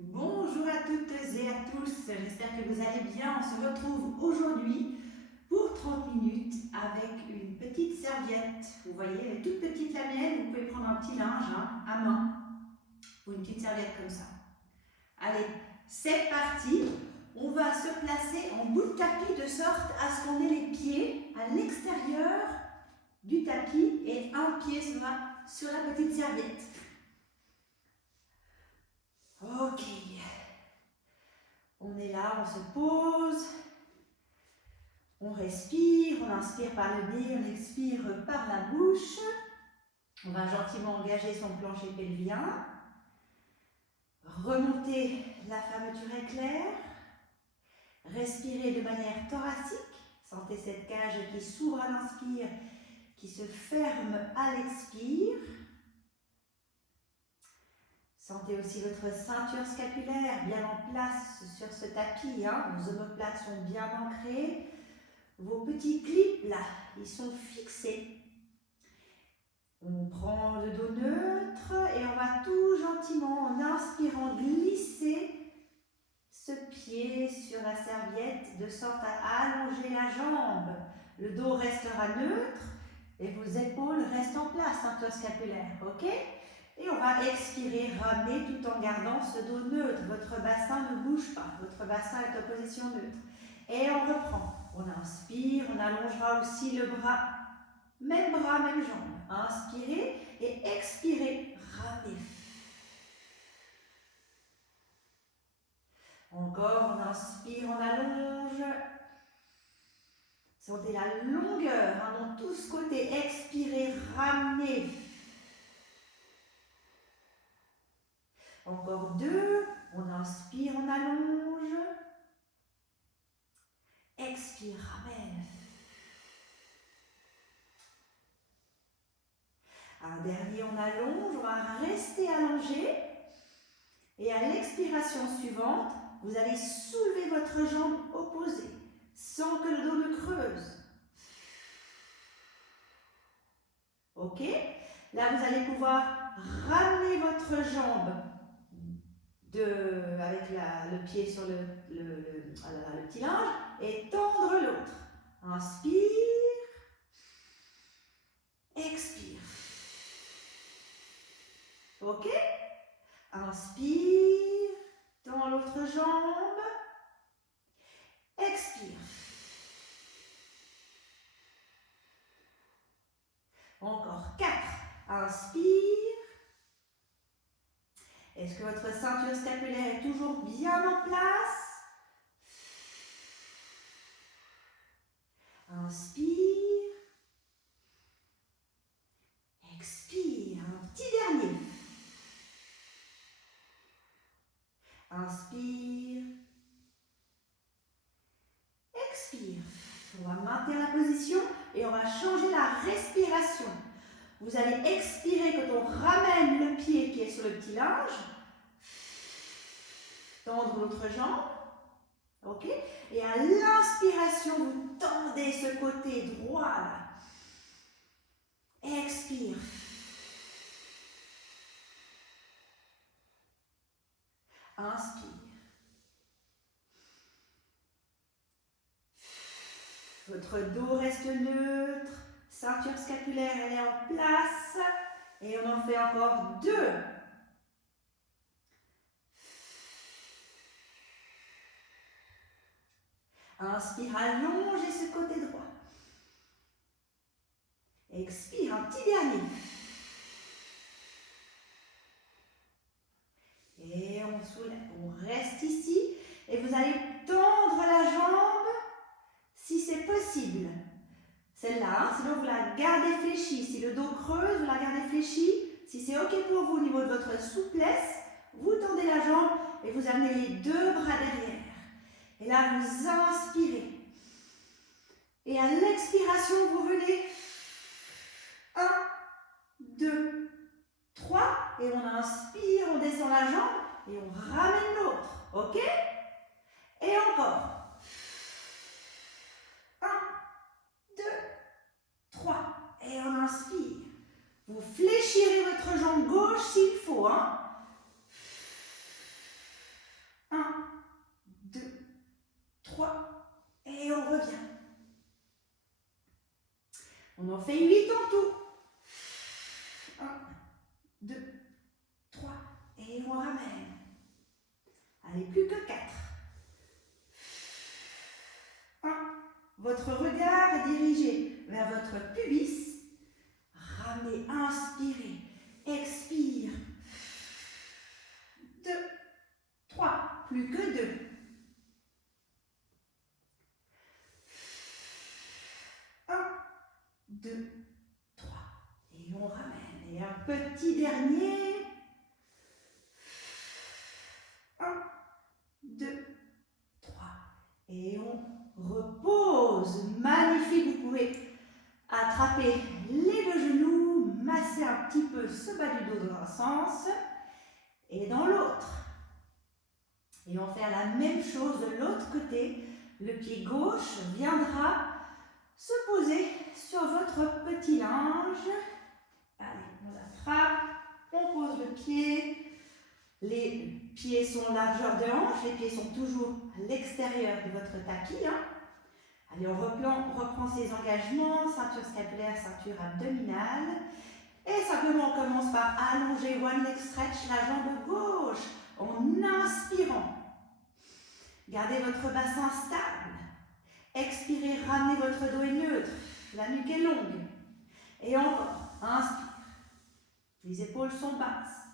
Bonjour à toutes et à tous, j'espère que vous allez bien. On se retrouve aujourd'hui pour 30 minutes avec une petite serviette. Vous voyez, elle est toute petite la mienne, vous pouvez prendre un petit linge à main ou une petite serviette comme ça. Allez, c'est parti. On va se placer en bout de tapis de sorte à ce qu'on ait les pieds à l'extérieur du tapis et un pied sera sur la petite serviette. Ok. On est là, on se pose, on respire, on inspire par le nez, on expire par la bouche. On va gentiment engager son plancher pelvien. Remonter la fermeture éclair. Respirer de manière thoracique. Sentez cette cage qui s'ouvre à l'inspire, qui se ferme à l'expire. Sentez aussi votre ceinture scapulaire bien en place sur ce tapis. Vos omoplates sont bien ancrées. Vos petits clips là, ils sont fixés. On prend le dos neutre et on va tout gentiment, en inspirant, glisser ce pied sur la serviette de sorte à allonger la jambe. Le dos restera neutre et vos épaules restent en place, ceinture scapulaire, ok ? Et on va expirer, ramener tout en gardant ce dos neutre. Votre bassin ne bouge pas, votre bassin est en position neutre. Et on reprend. On inspire, on allongera aussi le bras. Même bras, même jambe. Inspirez et expirez, ramenez. Encore, on inspire, on allonge. Sentez la longueur dans tous ce côté. Expirez, ramenez. Encore deux, on inspire, on allonge. Expire, ramène. Un dernier, on allonge, on va rester allongé. Et à l'expiration suivante, vous allez soulever votre jambe opposée, sans que le dos ne creuse. Ok? Là, vous allez pouvoir ramener votre jambe avec le pied sur le petit linge et tendre l'autre. Inspire, expire. Ok? Inspire, tends l'autre jambe, expire. Encore 4. Inspire. Est-ce que votre ceinture scapulaire est toujours bien en place? Inspire. Expire. Un petit dernier. Inspire. Expire. On va maintenir la position et on va changer la respiration. Vous allez expirer quand on ramène le pied qui est sur le petit linge. Tendre l'autre jambe. Ok? Et à l'inspiration, vous tendez ce côté droit là. Expire. Inspire. Votre dos reste neutre. Ceinture scapulaire, elle est en place. Et on en fait encore 2. Inspire, allongez ce côté droit. Expire, un petit dernier. Et on soulève, on reste ici. Et vous allez tendre la jambe si c'est possible. Celle-là, sinon vous la gardez fléchie. Si le dos creuse, vous la gardez fléchie. Si c'est ok pour vous au niveau de votre souplesse, vous tendez la jambe et vous amenez les 2 bras derrière. Et là, vous inspirez. Et à l'expiration, vous venez 1, 2, 3. Et on inspire, on descend la jambe et on ramène l'autre. Ok? Et encore. 1, 2, 3. Et on inspire. Vous fléchirez votre jambe gauche s'il faut. On fait 8 en tout. 1, 2, 3. Et on ramène. Allez, plus que 4. 1. Votre regard est dirigé vers votre pubis. Ramenez, inspirez, expire. 2, 3. Plus que 2. 1, 2, 3. Et on ramène. Et un petit dernier. 1, 2, 3. Et on repose. Magnifique. Vous pouvez attraper les deux genoux, masser un petit peu ce bas du dos dans un sens et dans l'autre. Et on va faire la même chose de l'autre côté. Le pied gauche viendra se poser sur votre petit linge. Allez, on attrape, on pose le pied. Les pieds sont largeur de hanche, les pieds sont toujours à l'extérieur de votre tapis. Allez, on reprend ses engagements, ceinture scapulaire, ceinture abdominale. Et simplement, on commence par allonger one leg stretch, la jambe gauche, en inspirant. Gardez votre bassin stable. Expirez, ramenez votre dos est neutre. La nuque est longue. Et encore, inspire. Les épaules sont basses.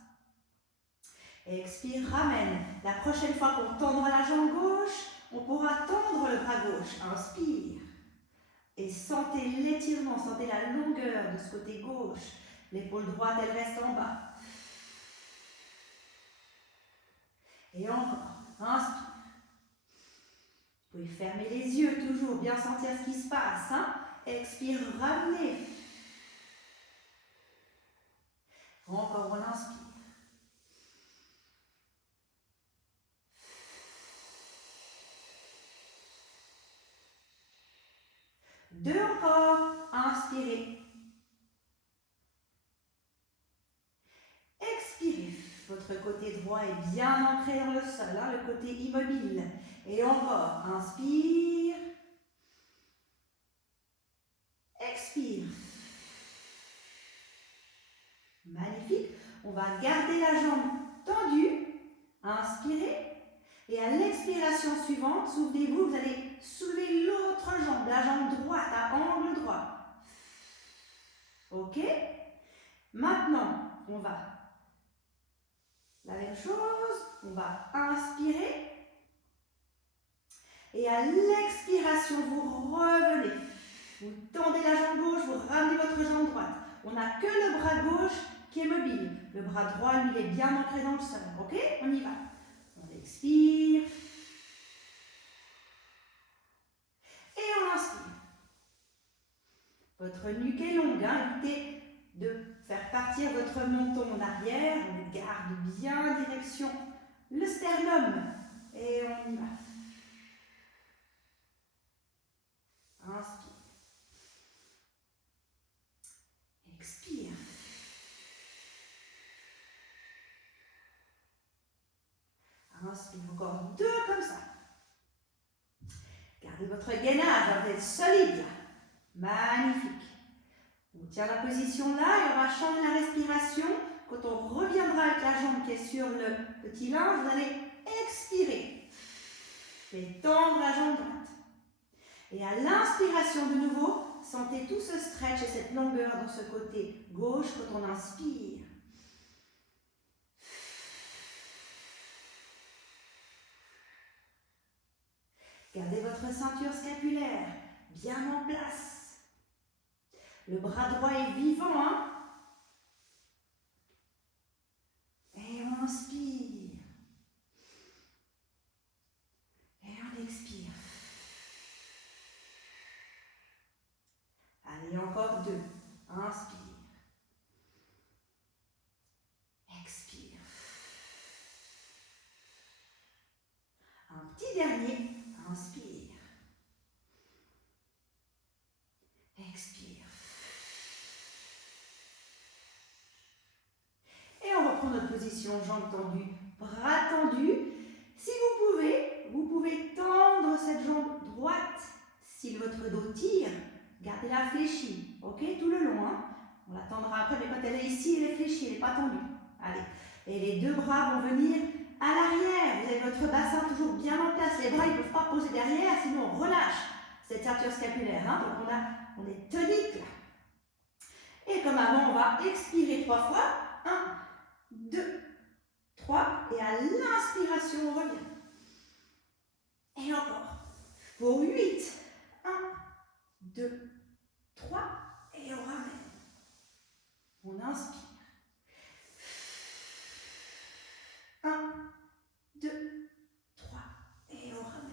Expire, ramène. La prochaine fois qu'on tendra la jambe gauche, on pourra tendre le bras gauche. Inspire. Et sentez l'étirement, sentez la longueur de ce côté gauche. L'épaule droite, elle reste en bas. Et encore. Inspire. Vous pouvez fermer les yeux, toujours bien sentir ce qui se passe. Expire, ramenez. Encore, on inspire. Deux encore. Inspirez. Expirez. Votre côté droit est bien ancré dans le sol, le côté immobile. Et encore. Inspire. Expire. Magnifique. On va garder la jambe tendue. Inspirez. Et à l'expiration suivante, souvenez-vous, vous allez soulever l'autre jambe, la jambe droite à angle droit. Ok? Maintenant, on va la même chose. On va inspirer. Et à l'expiration, vous revenez. Vous tendez la jambe gauche, vous ramenez votre jambe droite. On n'a que le bras gauche qui est mobile. Le bras droit, lui, il est bien ancré dans le sol. Ok? On y va. On expire. Et on inspire. Votre nuque est longue. Évitez de faire partir votre menton en arrière. On garde bien direction le sternum. Et on y va. Inspire. Expire. Inspire. Encore deux comme ça. Gardez votre gainage, vous êtes solide. Magnifique. On tient la position là et on va changer la respiration. Quand on reviendra avec la jambe qui est sur le petit linge, vous allez expirer. Et tendre la jambe droite. Et à l'inspiration de nouveau, sentez tout ce stretch et cette longueur dans ce côté gauche quand on inspire. Gardez votre ceinture scapulaire bien en place. Le bras droit est vivant. Et on inspire. Et on expire. Allez, encore deux. Inspire. Expire. Un petit dernier. Inspire. Expire. Et on reprend notre position, jambes tendues, bras tendus. Si vous pouvez tendre cette jambe droite. Si votre dos tire, gardez-la fléchie. ok, tout le long. Hein. On l'attendra après, mais quand elle est ici, elle est fléchie, elle n'est pas tendue. Allez, et les deux bras vont venir à l'arrière. Vous avez votre bassin toujours bien en place. Les bras, ils ne peuvent pas poser derrière, sinon on relâche cette ceinture scapulaire. Hein. Donc on est tonique là. Et comme avant, on va expirer 3 fois. 1, 2, 3. Et à l'inspiration, on revient. Et encore. Pour 8. 1, 2, 3. Et on ramène. On inspire. 1, 2, 3. Et on ramène.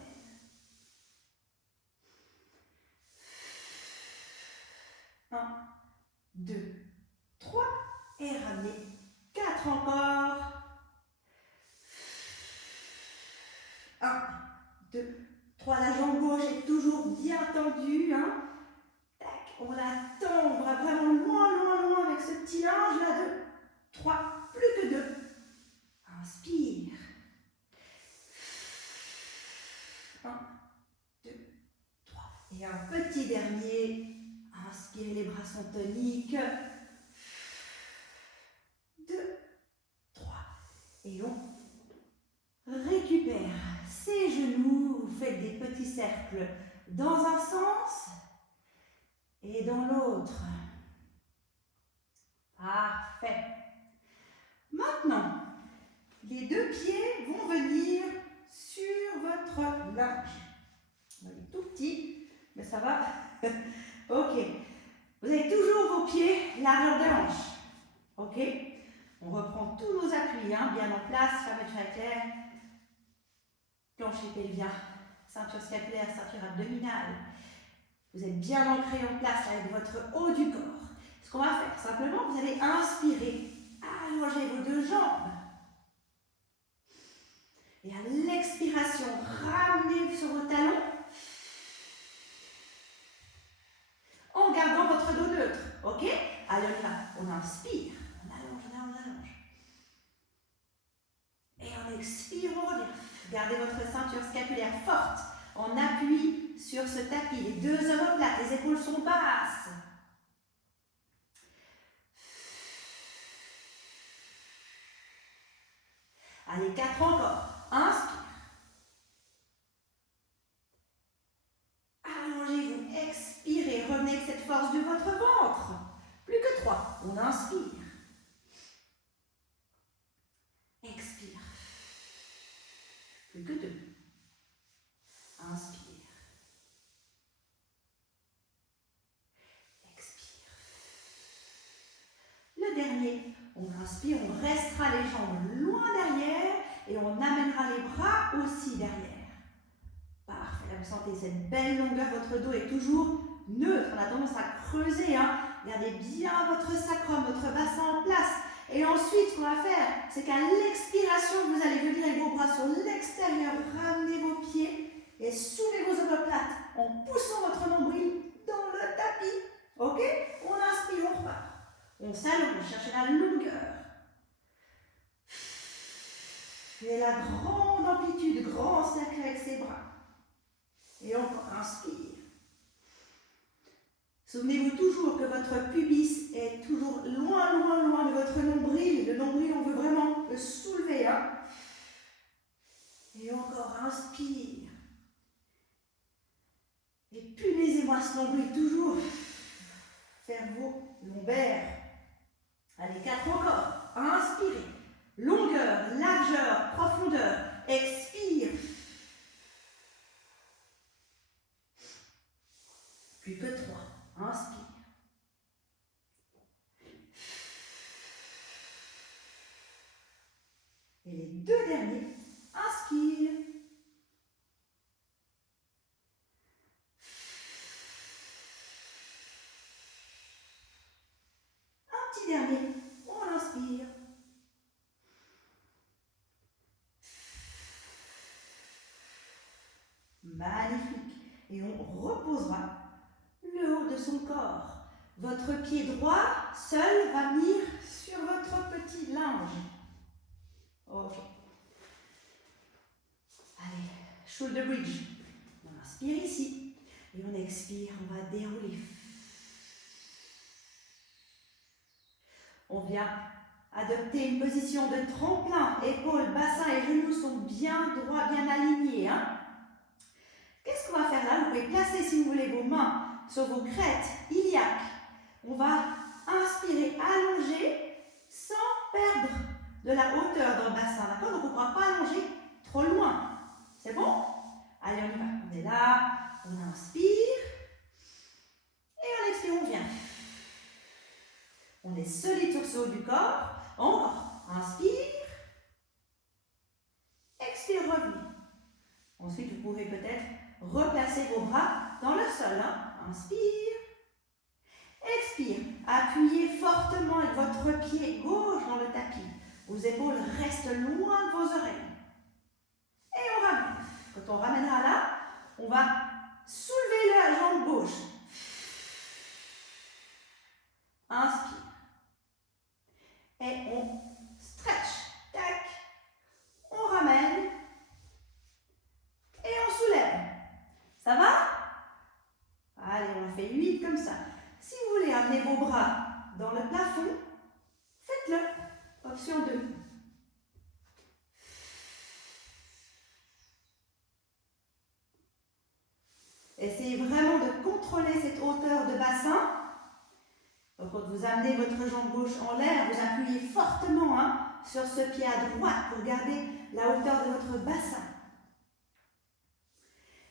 1, 2, 3. Et ramenez. 4 encore. 1, 2, 3. La jambe gauche est toujours bien tendue. Hein. Tac, on la tend. On va vraiment loin, loin, loin avec ce petit linge là. 2, 3. Plus que 2. Inspire. 1, 2, 3. Et un petit dernier. Inspirez, les bras sont toniques. 2, 3. Et on récupère ses genoux. Vous faites des petits cercles dans un sens et dans l'autre. Parfait. Maintenant, les deux pieds vont venir sur votre linge. Il est tout petit, mais ça va. Ok. Vous avez toujours vos pieds largeur de hanche. Ok. On reprend tous nos appuis, hein, bien en place, fermeture éclair, plancher pelvien, ceinture scapulaire, ceinture abdominale. Vous êtes bien ancré en place avec votre haut du corps. Ce qu'on va faire, simplement, vous allez inspirer, allonger vos deux jambes. Et à l'expiration, ramenez sur vos talons en gardant votre dos neutre. Ok? Alors là, on inspire, on allonge, on allonge, on allonge. Et on expire, on revient. Gardez votre ceinture scapulaire forte en appui sur ce tapis. Les deux omoplates, les épaules sont basses. Allez, 4 encore. Inspire. Allongez-vous, expirez, revenez avec cette force de votre ventre. Plus que 3. On inspire. Expire. Plus que 2. Inspire. Expire. Le dernier, on inspire, on restera les jambes loin derrière et on amènera les bras aussi derrière. Parfait, là vous sentez cette belle longueur, votre dos est toujours neutre, on a tendance à creuser, hein. Gardez bien votre sacrum, votre bassin en place. Et ensuite, ce qu'on va faire, c'est qu'à l'expiration, vous allez venir avec vos bras sur l'extérieur, ramenez vos pieds et soulevez vos omoplates en poussant votre nombril dans le tapis. Ok? On inspire, on repart. On s'allonge, cherchez la longueur. Et la grande amplitude, grand cercle avec ses bras. Et encore, inspire. Souvenez-vous toujours que votre pubis est toujours loin, loin, loin de votre nombril. Le nombril, on veut vraiment le soulever. Hein? Et encore, inspire. Et punaisez-moi ce nombril toujours vers vos lombaires. Allez, 4 encore. Inspirez. Longueur, largeur, profondeur. Expire. Plus que 3. Inspire. Et les deux derniers, inspire. Un petit dernier, on inspire. Magnifique. Et on reposera le haut de son corps. Votre pied droit, seul, va venir sur votre petit linge. Ok. Allez, shoulder bridge. On inspire ici. Et on expire, on va dérouler. On vient adopter une position de tremplin. Épaules, bassin et genoux sont bien droits, bien alignés. Hein. Qu'est-ce qu'on va faire là? Vous pouvez placer, si vous voulez, vos mains sur vos crêtes iliaques. On va inspirer, allonger, sans perdre de la hauteur dans le bassin. D'accord? Donc on ne pourra pas allonger trop loin. C'est bon? Allez, on y va. On est là, on inspire. Et on expire, on vient. On est solide sur ce haut du corps. Encore. Inspire. Expire, revenez. Ensuite, vous pouvez peut-être replacer vos bras dans le sol. Hein. Inspire. Expire. Appuyez fortement avec votre pied gauche dans le tapis. Vos épaules restent loin de vos oreilles. Et on ramène. Quand on ramènera là, on va soulever la jambe gauche. Inspire. Et on stretch. Tac. On ramène. Et on soulève. Ça va? Allez, on en fait 8 comme ça. Si vous voulez amener vos bras dans le plafond, faites-le. Option 2. Essayez vraiment de contrôler cette hauteur de bassin. Donc, quand vous amenez votre jambe gauche en l'air, vous appuyez fortement sur ce pied à droite pour garder la hauteur de votre bassin.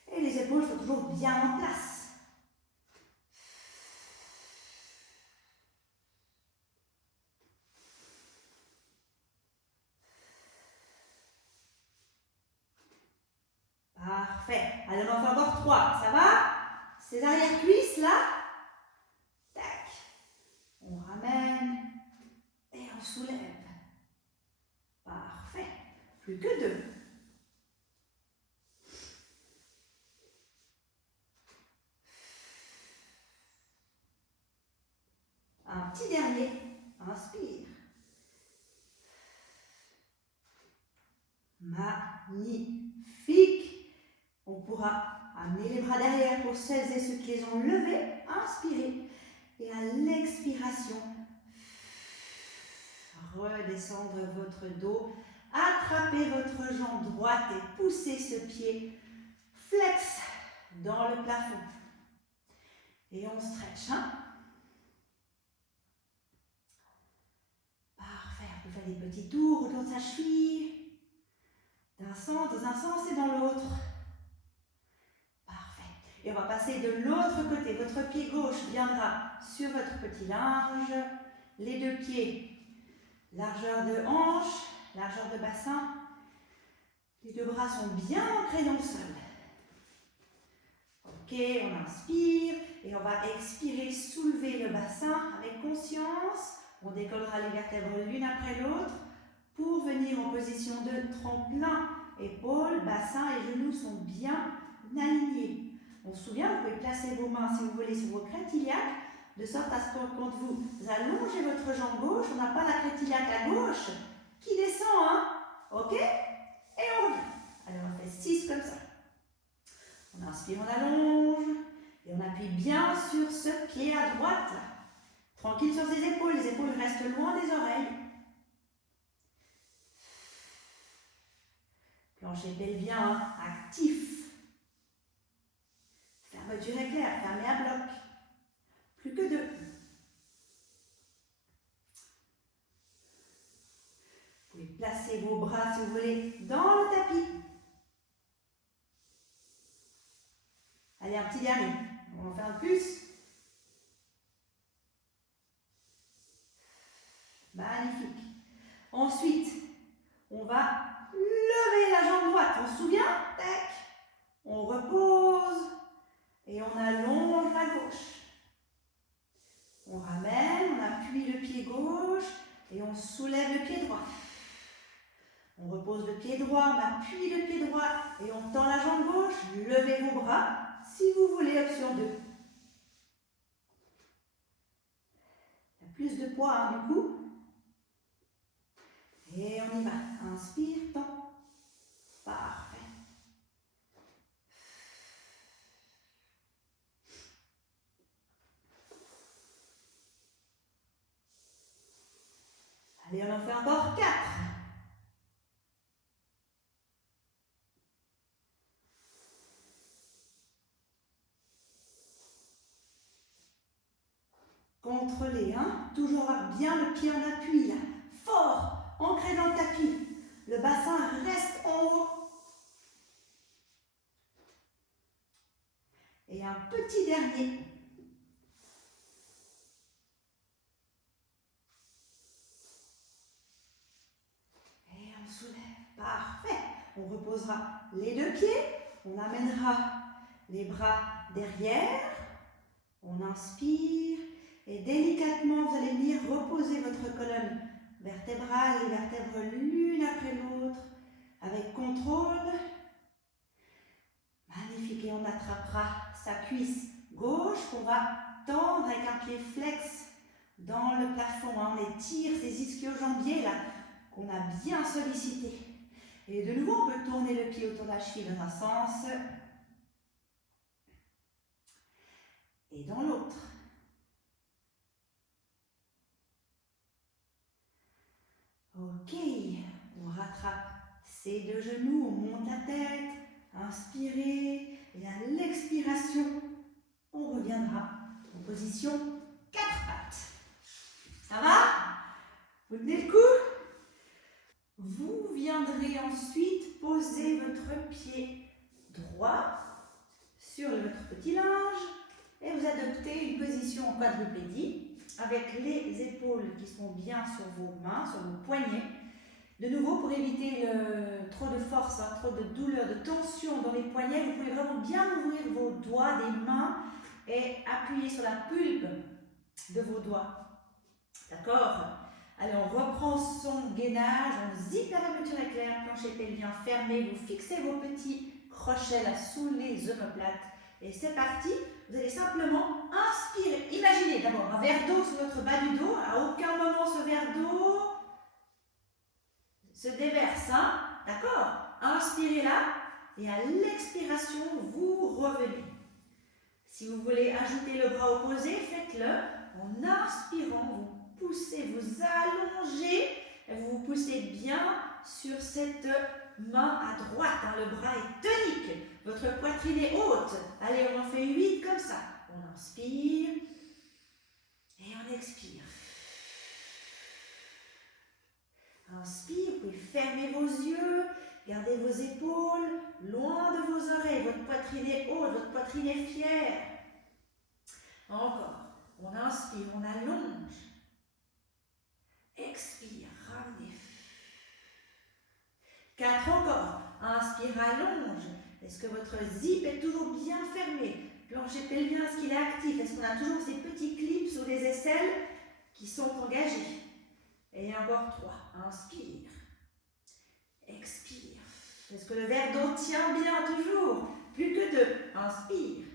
Et les épaules sont toujours bien en place. Parfait. Allez, on en fait encore 3. Ça va? Ces arrière-cuisses là. Tac. On ramène et on soulève. Parfait. Plus que 2. Un petit dernier. Inspire. Magnifique. On pourra amener les bras derrière pour celles et ceux qui les ont levés. Inspirez. Et à l'expiration, redescendre votre dos. Attrapez votre jambe droite et poussez ce pied flex dans le plafond. Et on stretch. Hein? Parfait. On peut faire des petits tours autour de sa cheville. D'un sens, dans un sens et dans l'autre. Parfait. Et on va passer de l'autre côté. Votre pied gauche viendra sur votre petit linge. Les deux pieds, largeur de hanche, largeur de bassin. Les deux bras sont bien ancrés dans le sol. Ok, on inspire et on va expirer, soulever le bassin avec conscience. On décollera les vertèbres l'une après l'autre pour venir en position de tremplin. Épaules, bassin et genoux sont bien alignés. On se souvient, vous pouvez placer vos mains si vous voulez sur vos crêtes iliaques, de sorte à ce que quand vous allongez votre jambe gauche, on n'a pas la crête iliaque à gauche qui descend. Hein? Ok? Et on revient. Alors on fait 6 comme ça. On inspire, on allonge et on appuie bien sur ce pied à droite. Tranquille sur ses épaules, les épaules restent loin des oreilles. Plancher pelvien actif. Fermeture éclair, fermé à bloc. Plus que 2. Vous pouvez placer vos bras si vous voulez dans le tapis. Allez, un petit dernier. On en fait un plus. Magnifique. Ensuite, on va lever la jambe droite. On se souvient? Tac. On repose et on allonge la gauche. On ramène, on appuie le pied gauche et on soulève le pied droit. On repose le pied droit, on appuie le pied droit et on tend la jambe gauche. Levez vos bras si vous voulez, option 2. Il y a plus de poids du coup. Et on y va. Inspire, tend. Parfait. Allez, on en fait encore 4. Contrôlez, hein? Toujours avoir bien le pied en appui, là. Fort, ancré dans le tapis. Le bassin reste en haut. Et un petit dernier. Et on soulève. Parfait. On reposera les 2 pieds. On amènera les bras derrière. On inspire. Et délicatement, vous allez venir reposer votre colonne vertébrale et vertèbres l'une après l'autre. Avec contrôle. Magnifique. Et on attrapera sa cuisse gauche qu'on va tendre avec un pied flex dans le plafond. On étire ces ischio-jambiers là qu'on a bien sollicités. Et de nouveau, on peut tourner le pied autour de la cheville dans un sens et dans l'autre. Ok, on rattrape ces 2 genoux, on monte la tête, inspirez, et à l'expiration, on reviendra en position 4 pattes. Ça va? Vous tenez le coup? Vous viendrez ensuite poser votre pied droit sur votre petit linge et vous adoptez une position en quadrupédie avec les épaules qui sont bien sur vos mains, sur vos poignets. De nouveau, pour éviter trop de force, trop de douleur, de tension dans les poignets, vous pouvez vraiment bien ouvrir vos doigts des mains et appuyer sur la pulpe de vos doigts. D'accord? Allez, on reprend son gainage, on zippe la fermeture éclair, plancher pelvien fermé, vous fixez vos petits crochets là sous les omoplates et c'est parti. Vous allez simplement inspirer. Imaginez d'abord un verre d'eau sur votre bas du dos. À aucun moment ce verre d'eau se déverse, hein? D'accord? Inspirez là et à l'expiration, vous revenez. Si vous voulez ajouter le bras opposé, faites-le en inspirant, vous poussez, vous allongez, et vous vous poussez bien sur cette main à droite, hein, le bras est tonique, votre poitrine est haute. Allez, on en fait 8 comme ça. On inspire et on expire. Inspire, vous pouvez fermer vos yeux, gardez vos épaules loin de vos oreilles, votre poitrine est haute, votre poitrine est fière. Encore, on inspire, on allonge. Expire, ramenez. 4 encore. Inspire, allonge. Est-ce que votre zip est toujours bien fermé? Plancher pelvien, est-ce qu'il est actif? Est-ce qu'on a toujours ces petits clips sur les aisselles qui sont engagés? Et encore 3. Inspire. Expire. Est-ce que le verre d'eau tient bien toujours? Plus que 2. Inspire.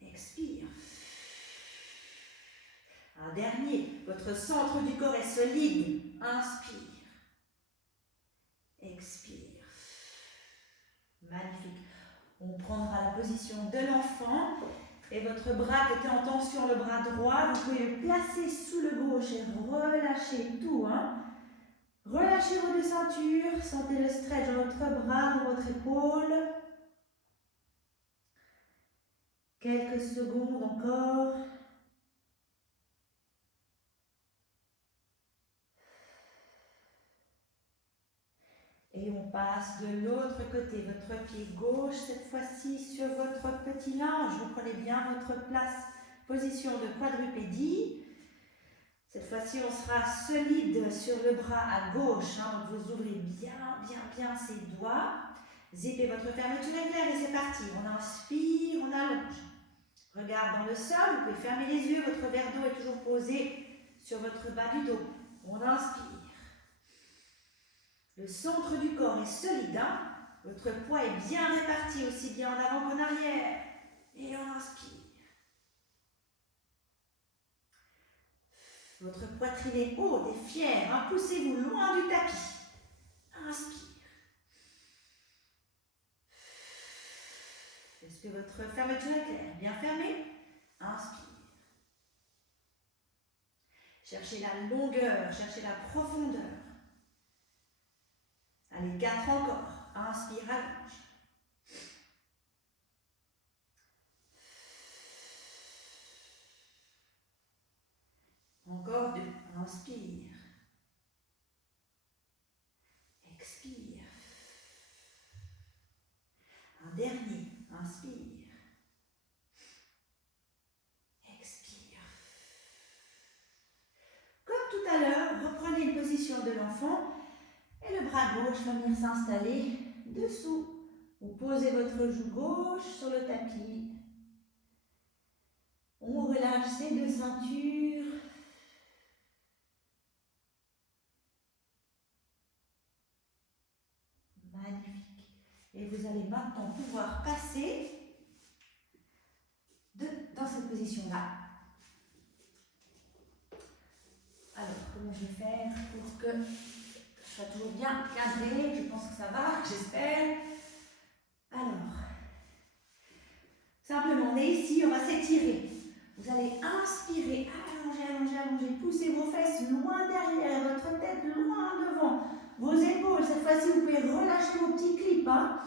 Expire. Un dernier. Votre centre du corps est solide. Inspire. Expire. Magnifique. On prendra la position de l'enfant et votre bras qui était en tension, le bras droit, vous pouvez le placer sous le gauche et relâcher tout. Hein. Relâchez vos 2 ceintures, sentez le stretch dans votre bras, dans votre épaule. Quelques secondes encore. Et on passe de l'autre côté, votre pied gauche, cette fois-ci sur votre petit linge. Vous prenez bien votre place, position de quadrupédie. Cette fois-ci, on sera solide sur le bras à gauche. Hein. Vous ouvrez bien ces doigts. Zippez votre fermeture éclair et c'est parti. On inspire, on allonge. Regard dans le sol, vous pouvez fermer les yeux. Votre verre d'eau est toujours posé sur votre bas du dos. On inspire. Le centre du corps est solide, hein? Votre poids est bien réparti aussi bien en avant qu'en arrière. Et on inspire. Votre poitrine est haute et fière, hein? Poussez-vous loin du tapis. Inspire. Est-ce que votre fermeture est claire? Bien fermée? Inspire. Cherchez la longueur, cherchez la profondeur. Allez, 4 encore. Inspire, allonge. Encore 2. Inspire. Expire. Un dernier. Inspire. Expire. Comme tout à l'heure, reprenez une position de l'enfant et le bras gauche va venir s'installer dessous. Vous posez votre joue gauche sur le tapis. On relâche ces 2 ceintures. Magnifique. Et vous allez maintenant pouvoir passer dans cette position-là. Alors, comment je vais faire pour que je sois toujours bien cadré? Je pense que ça va, j'espère. Alors, simplement, on est ici, on va s'étirer. Vous allez inspirer, allonger, allonger, allonger, poussez vos fesses loin derrière, votre tête loin devant, vos épaules. Cette fois-ci, vous pouvez relâcher vos petits clips. Hein.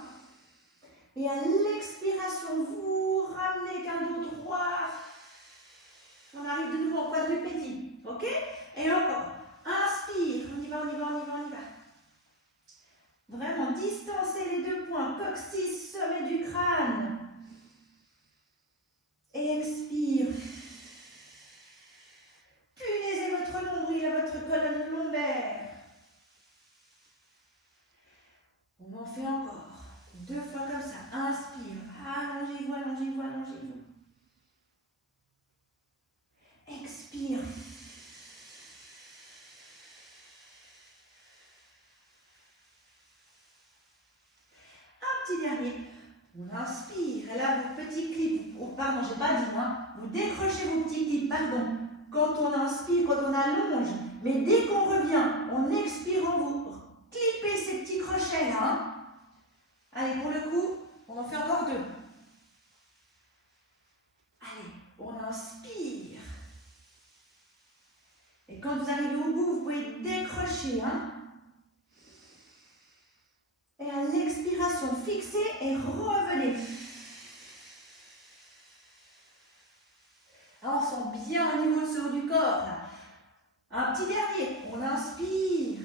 Et à l'expiration, vous ramenez qu'un dos droit. On arrive de nouveau en quadrupédie. Ok? Et encore. Inspire. On y va, on y va, on y va, on y va. Vraiment distancer les 2 points. Coccyx, sommet du crâne. Et expire. Punaisez votre nombril à votre colonne lombaire. On en fait encore. 2 fois comme ça. Inspire. Allongez-vous, allongez-vous, allongez-vous. Expire. Un petit dernier. On inspire. Et là, vos petits clips. Oh, pardon, j'ai pas dit. Hein. Vous décrochez vos petits clips. Pardon. Quand on inspire, quand on allonge. Mais dès qu'on revient, en expirant, vous clippez ces petits crochets là. Hein. Allez, pour le coup, on en fait encore 2. Allez, on inspire. Et quand vous arrivez au bout, vous pouvez décrocher. Hein. Et à l'expiration, fixez et revenez. Là, on sent bien au niveau de ce haut du corps. Là. Un petit dernier, on inspire.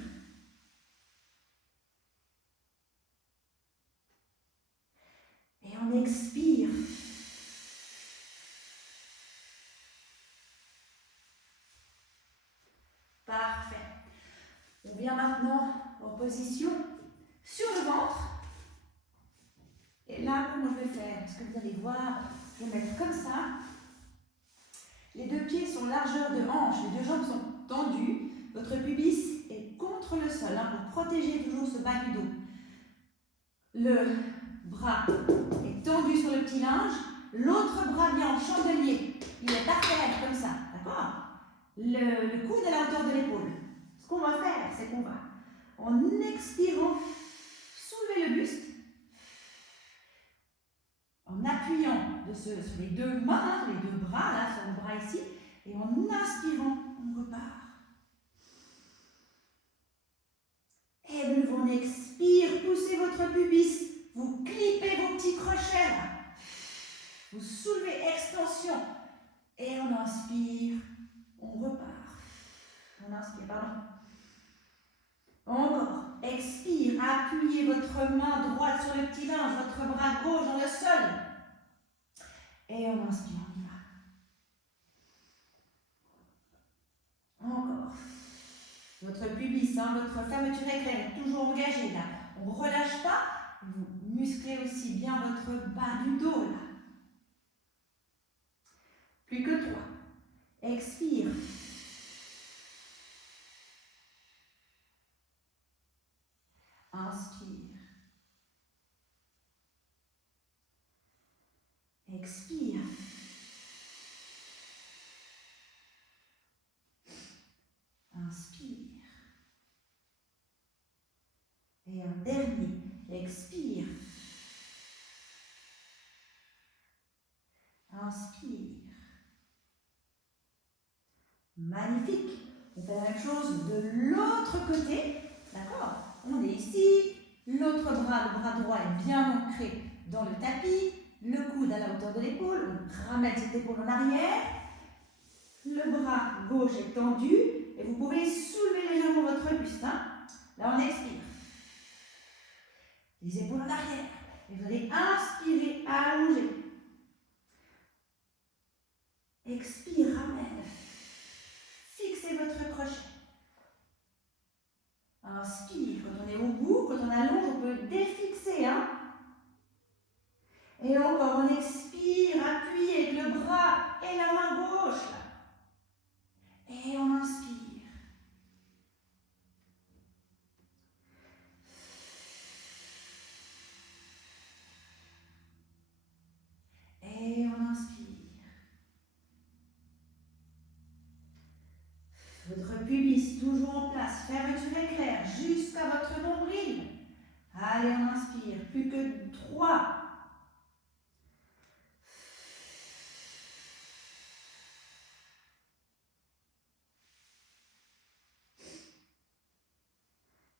Et on expire. Parfait. On vient maintenant en position sur le ventre. Et là, comment je vais faire? Parce que vous allez voir, je vais mettre comme ça. Les 2 pieds sont largeur de hanche, les 2 jambes sont tendues. Votre pubis est contre le sol hein, pour protéger toujours ce bas du dos. Le bras est tendu sur le petit linge. L'autre bras vient en chandelier. Il est par terre comme ça. D'accord? Le coude à la hauteur de l'épaule. Ce qu'on va faire, c'est qu'on va, en expirant, soulever le buste. En appuyant sur les 2 mains, les 2 bras, là, sur le bras ici, et en inspirant, on repart. Et de nouveau, on expire, poussez votre pubis, vous clippez vos petits crochets, là. Vous soulevez, extension, et on inspire, on repart. On inspire, pardon. Encore, expire, appuyez votre main droite sur le petit linge, votre bras gauche dans le sol. Et on inspire, on y va. Encore. Votre pubis, hein, votre fermeture éclair est toujours engagée là. On ne relâche pas, vous musclez aussi bien votre bas du dos là. Plus que 3. Expire. Inspire. Expire. Inspire. Et un dernier. Expire. Inspire. Magnifique. fait la même chose de l'autre côté. D'accord? On est ici. L'autre bras, le bras droit est bien ancré dans le tapis. Le coude à la hauteur de l'épaule. On ramène cette épaule en arrière. Le bras gauche est tendu. Et vous pouvez soulever légèrement votre buste. Hein? Là, on expire. Les épaules en arrière. Et vous allez inspirer, allonger. Expire, ramène. Fixez votre crochet. Inspire. Quand on est au bout, quand on allonge, on peut défixer. Hein? Et encore, on expire, appuyez avec le bras et la main gauche. Et on inspire. Et on inspire. Votre pubis toujours en place. Fermeture éclair jusqu'à votre nombril. Allez, on inspire. Plus que 3.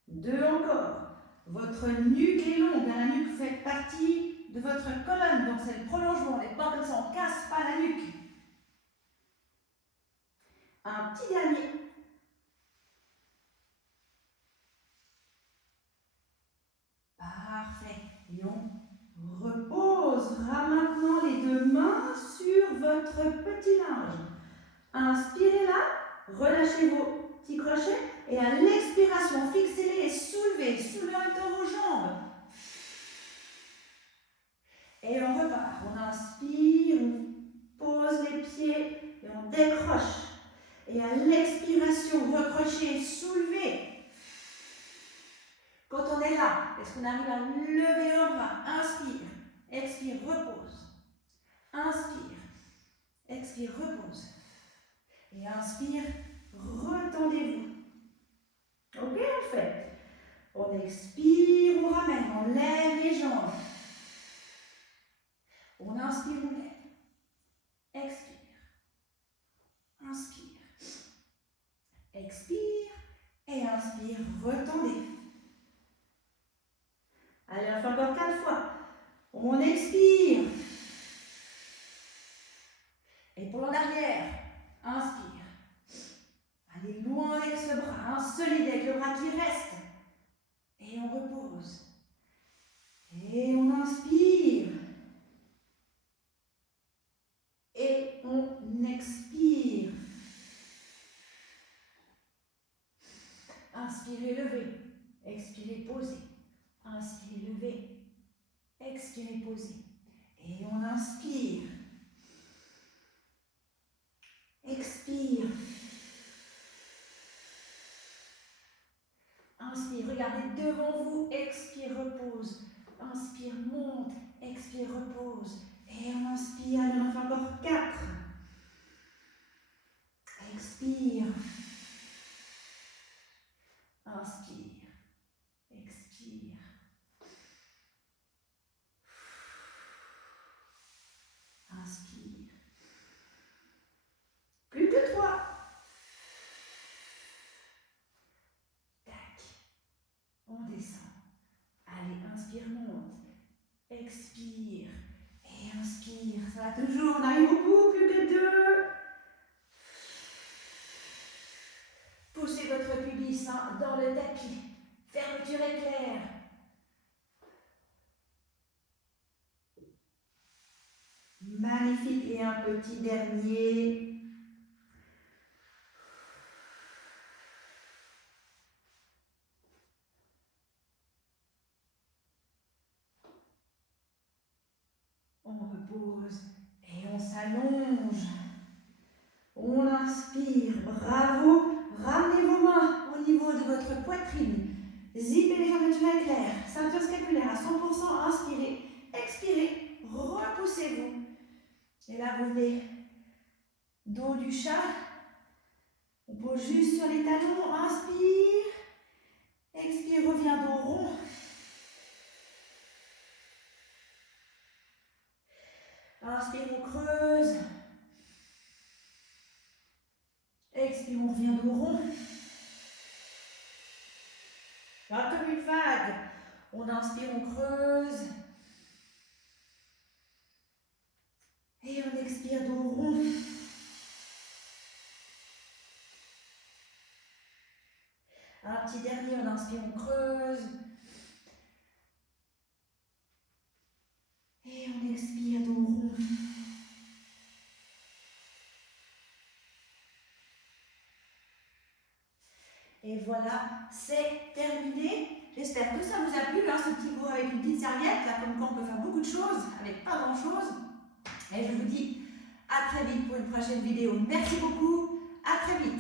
2 encore. Votre nuque est longue. La nuque fait partie de votre colonne. Donc c'est le prolongement. On n'est pas comme ça. On ne casse pas la nuque. Un petit dernier. Parfait. Et on reposera maintenant les 2 mains sur votre petit linge. Inspirez là, relâchez vos petits crochets et à l'expiration, fixez-les et soulevez. Soulevez en même temps vos jambes. Et on repart. On inspire, on pose les pieds et on décroche. Et à l'expiration, recrochez, soulevez. Quand on est là, est-ce qu'on arrive à lever un bras? Inspire, expire, repose. Inspire, expire, repose. Et inspire, retendez-vous. Ok, on fait. On expire, on ramène, on lève les jambes. On inspire, on lève. Expire. Inspire. Expire et inspire, retendez. Allez, on fait encore 4 fois. On expire. Épaule en arrière. Inspire. Allez loin avec ce bras, solide avec le bras qui reste. Et on repose. Et on inspire. Et on expire. Inspirez, levez. Expirez, posez. Inspirez, levez. Expirez, posez. Et on inspire. Expire. Inspire, regardez devant vous. Expire, repose. Inspire, monte. Expire, repose. Et on inspire. Allez, on en fait encore 4. Expire. Inspire. Expire. Inspire. Plus que 3. Tac. On descend. Allez, inspire, monte. Expire. Et inspire. Ça va toujours. On arrive au bout. Plus que 2. Poussez votre pubis dans le tapis. Fermeture éclair. Magnifique. Et un petit dernier. On repose et on s'allonge. On inspire. Bravo. Ramenez vos mains au niveau de votre poitrine. Zippez les fermetures éclair. Ceinture scapulaire à 100%. Inspirez. Expirez. Repoussez-vous. Et là, vous venez dos du chat. On pose juste sur les talons. Inspire. Expire. Reviens dos rond. Inspire, on creuse. Expire. expire, on revient dos rond. Alors, comme une vague, on inspire, on creuse. Et on expire, dos rond. Un petit dernier, on inspire, on creuse. Et on expire, dos rond. Et voilà, c'est terminé. J'espère que ça vous a plu, hein, ce petit cours avec une petite serviette. Là, comme quoi, on peut faire beaucoup de choses avec pas grand-chose. Et je vous dis à très vite pour une prochaine vidéo. Merci beaucoup, à très vite.